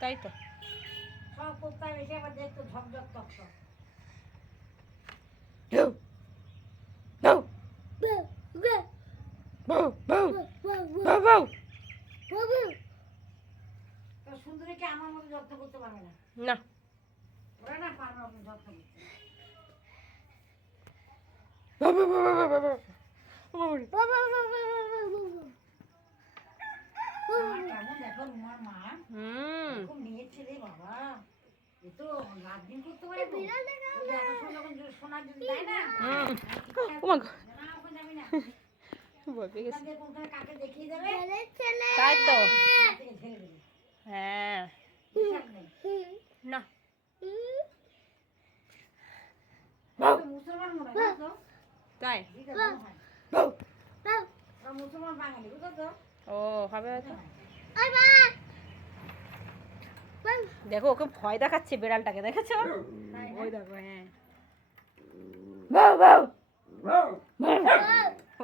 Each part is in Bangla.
তাই তো সব কুত্তা এসে আবার দেখতো ঝকঝক টকটক। তো সুন্দরীকে আমার মতো যত্ন করতে পারবে না। না ওরা না পারবে আপনি যত্ন করতে। কেমন দেখো রুমার মা এরকম মেয়ে ছেলে বাবা এ তো রাত দিন করতে পারে তো। যখন সোনার যদি দেয় না ওখানে যাবি না কাকে দেখিয়ে দেবে তাই তো হ্যাঁ না মুসলমান মনে হয় তো তাই মুসলমান বাঙালি বুঝলো তো। ও হবে হয়তো। দেখো ওকে ভয় দেখাচ্ছে বিড়ালটাকে, দেখেছো? ওই দেখো হ্যাঁ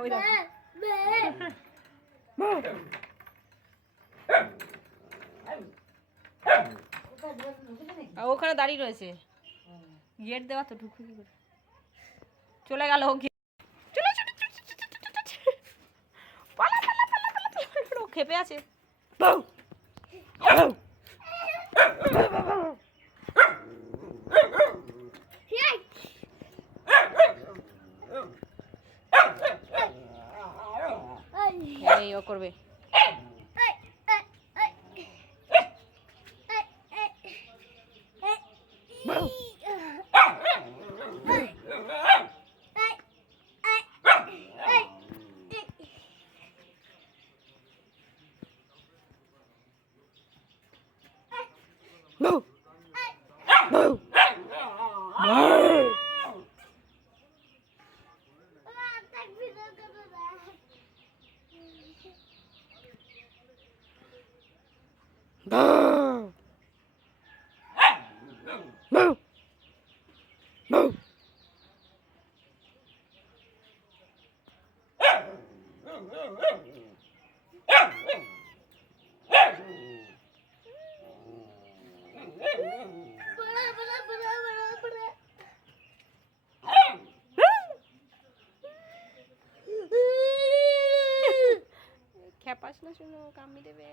ওই দেখো ওখানে দাঁড়িয়ে রয়েছে, গেট দেওয়া তো ঢুকবে কি করে, চলে গেল ও খেপে আছে। এই ও করবে খেপাস না, শুনো কামড়ে দেবে।